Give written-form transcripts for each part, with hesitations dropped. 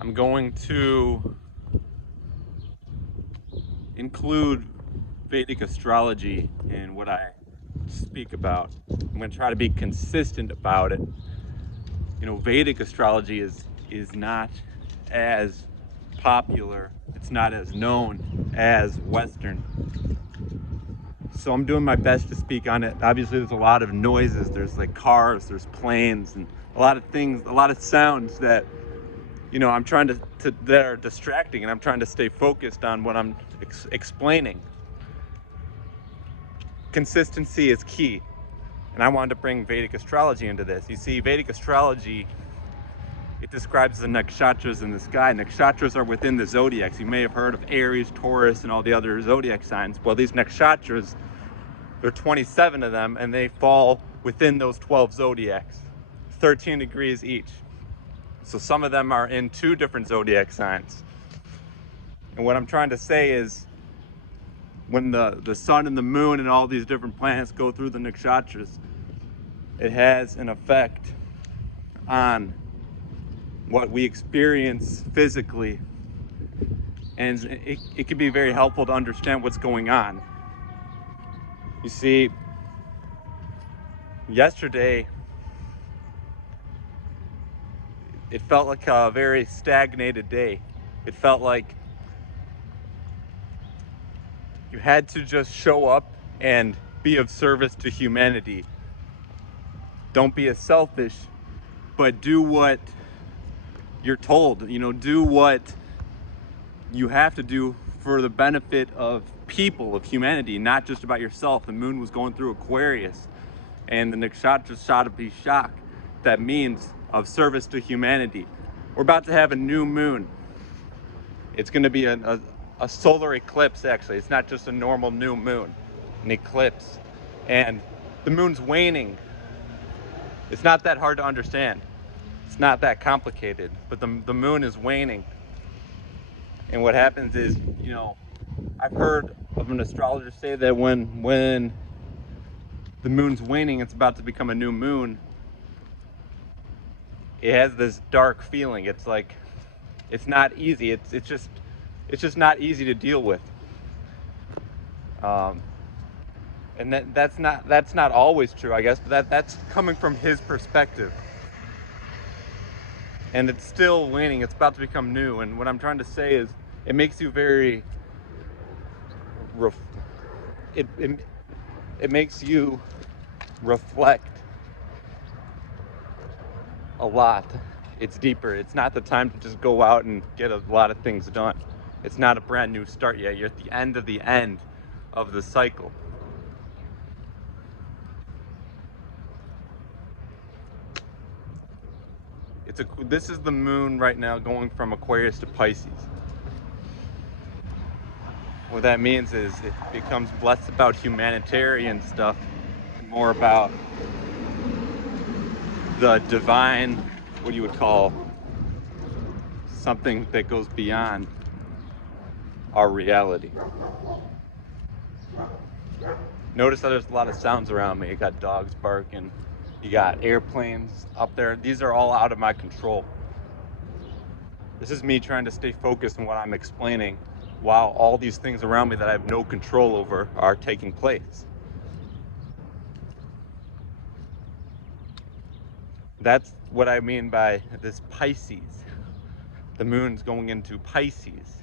I'm going to include Vedic astrology in what I speak about. I'm going to try to be consistent about it. You know, Vedic astrology is not as popular, it's not as known as Western. So I'm doing my best to speak on it. Obviously, there's a lot of noises. There's like cars, there's planes, and a lot of things, a lot of sounds that, you know, I'm trying to that are distracting, and I'm trying to stay focused on what I'm explaining. Consistency is key, and I wanted to bring Vedic astrology into this. You see, Vedic astrology, it describes the nakshatras in the sky. Nakshatras are within the zodiacs. You may have heard of Aries, Taurus, and all the other zodiac signs. Well, these nakshatras, there are 27 of them, and they fall within those 12 zodiacs, 13 degrees each. So some of them are in 2 different zodiac signs. And what I'm trying to say is, when the sun and the moon and all these different planets go through the nakshatras, it has an effect on what we experience physically, and it can be very helpful to understand what's going on. You see, yesterday it felt like a very stagnated day. It felt like you had to just show up and be of service to humanity. Don't be as selfish, but do what you're told. You know, do what you have to do for the benefit of people, of humanity, not just about yourself. The moon was going through Aquarius, and the nakshatra shot of Vishak. That means of service to humanity. We're about to have a new moon. It's going to be a solar eclipse, actually. It's not just a normal new moon, an eclipse. And the moon's waning. It's not that hard to understand. It's not that complicated, but the moon is waning. And what happens is, you know, I've heard of an astrologer say that when the moon's waning, it's about to become a new moon. It has this dark feeling. It's like, it's not easy. It's just not easy to deal with. And that's not always true, I guess, but that's coming from his perspective. And it's still waning. It's about to become new. And what I'm trying to say is, it makes you very it makes you reflect a lot. It's deeper. It's not the time to just go out and get a lot of things done. It's not a brand new start yet. You're at the end of the cycle. This is the moon right now going from Aquarius to Pisces. What that means is it becomes less about humanitarian stuff, more about the divine, what you would call something that goes beyond our reality. Notice that there's a lot of sounds around me. You got dogs barking, you got airplanes up there. These are all out of my control. This is me trying to stay focused on what I'm explaining, while all these things around me that I have no control over are taking place. That's what I mean by this Pisces. The moon's going into Pisces.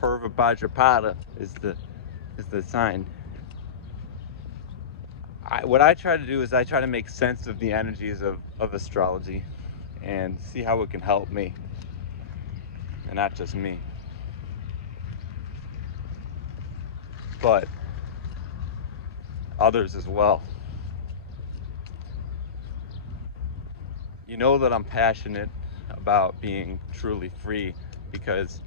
Purva Bhadrapada is the sign. What I try to do is I try to make sense of the energies of astrology and see how it can help me, and not just me, but others as well. You know that I'm passionate about being truly free, because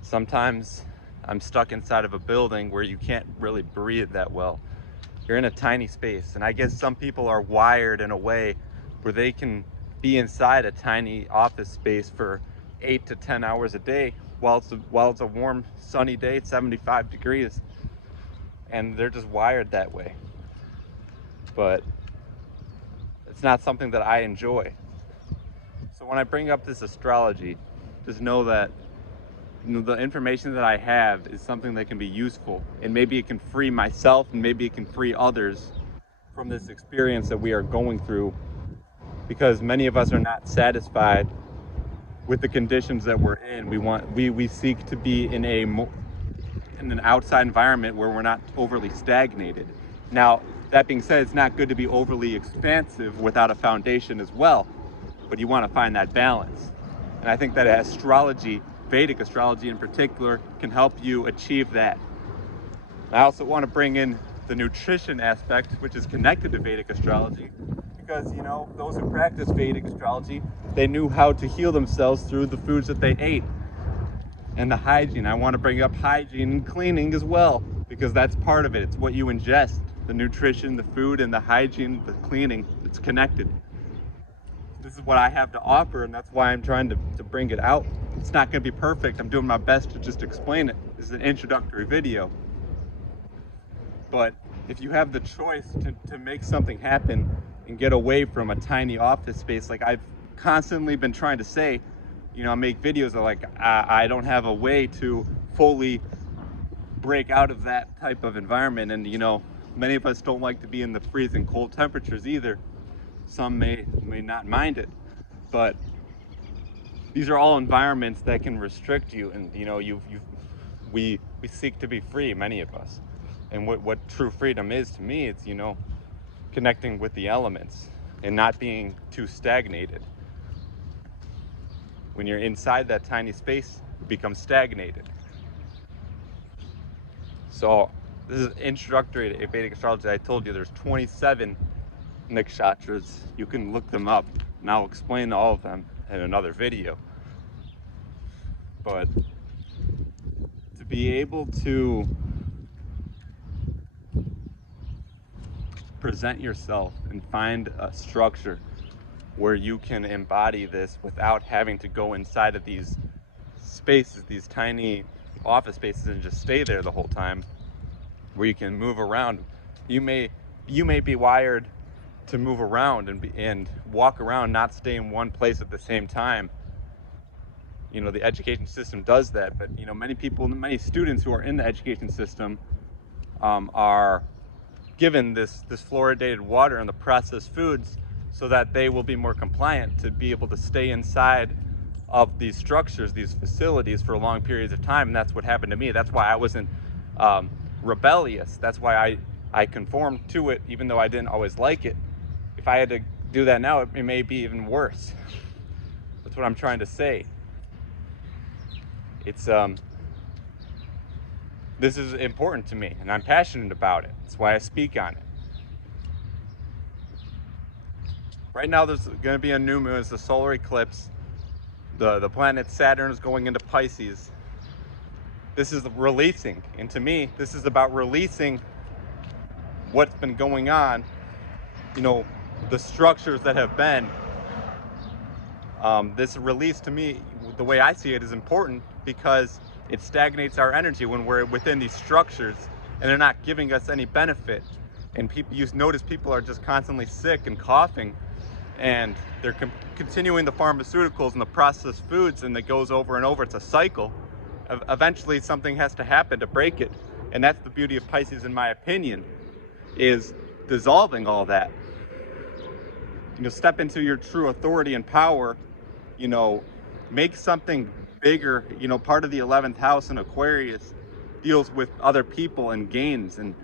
sometimes I'm stuck inside of a building where you can't really breathe that well. You're in a tiny space, and I guess some people are wired in a way where they can be inside a tiny office space for 8 to 10 hours a day while it's a warm, sunny day, it's 75 degrees, and they're just wired that way. But it's not something that I enjoy. So So when I bring up this astrology, just know that the information that I have is something that can be useful, and maybe it can free myself and maybe it can free others from this experience that we are going through, because many of us are not satisfied with the conditions that we're in. We seek to be in an outside environment where we're not overly stagnated. Now, that being said, it's not good to be overly expansive without a foundation as well, but you want to find that balance. And I think that astrology, Vedic astrology in particular, can help you achieve that. I also want to bring in the nutrition aspect, which is connected to Vedic astrology, because those who practice Vedic astrology, they knew how to heal themselves through the foods that they ate. And the hygiene, I want to bring up hygiene and cleaning as well, because that's part of it. It's what you ingest, the nutrition, the food, and the hygiene, the cleaning. It's connected. This is what I have to offer, and that's why I'm trying to bring it out. It's not going to be perfect. I'm doing my best to just explain it. This is an introductory video. But if you have the choice to make something happen and get away from a tiny office space, like I've constantly been trying to say, I make videos that like I don't have a way to fully break out of that type of environment. And many of us don't like to be in the freezing cold temperatures either. Some may not mind it, but these are all environments that can restrict you. And we seek to be free, many of us. And what true freedom is to me, it's connecting with the elements and not being too stagnated. When you're inside that tiny space, you become stagnated. So this is introductory to Vedic astrology. I told you there's 27 nakshatras. You can look them up, and I'll explain all of them in another video. But to be able to present yourself and find a structure where you can embody this without having to go inside of these spaces, these tiny office spaces, and just stay there the whole time, where you can move around. You may be wired to move around and walk around, not stay in one place at the same time. The education system does that, but many students who are in the education system are given this fluoridated water and the processed foods so that they will be more compliant to be able to stay inside of these structures, these facilities, for long periods of time. And that's what happened to me. That's why I wasn't rebellious. That's why I conformed to it, even though I didn't always like it. If I had to do that now, it may be even worse. That's what I'm trying to say. It's this is important to me, and I'm passionate about it. That's why I speak on it. Right now, there's going to be a new moon. It's the solar eclipse. The planet Saturn is going into Pisces. This is releasing, and to me, this is about releasing what's been going on. The structures that have been. This release, to me, the way I see it, is important because it stagnates our energy when we're within these structures and they're not giving us any benefit. And you notice people are just constantly sick and coughing, and they're continuing the pharmaceuticals and the processed foods, and it goes over and over. It's a cycle. Eventually something has to happen to break it. And that's the beauty of Pisces, in my opinion, is dissolving all that. Step into your true authority and power, make something bigger. Part of the 11th house in Aquarius deals with other people and gains and,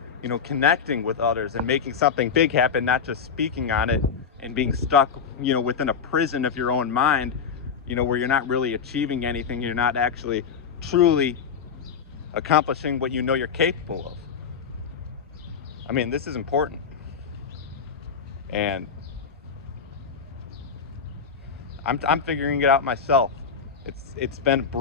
connecting with others and making something big happen, not just speaking on it and being stuck, within a prison of your own mind, where you're not really achieving anything. You're not actually truly accomplishing what you're capable of. I mean, this is important. And I'm figuring it out myself. It's been brutal.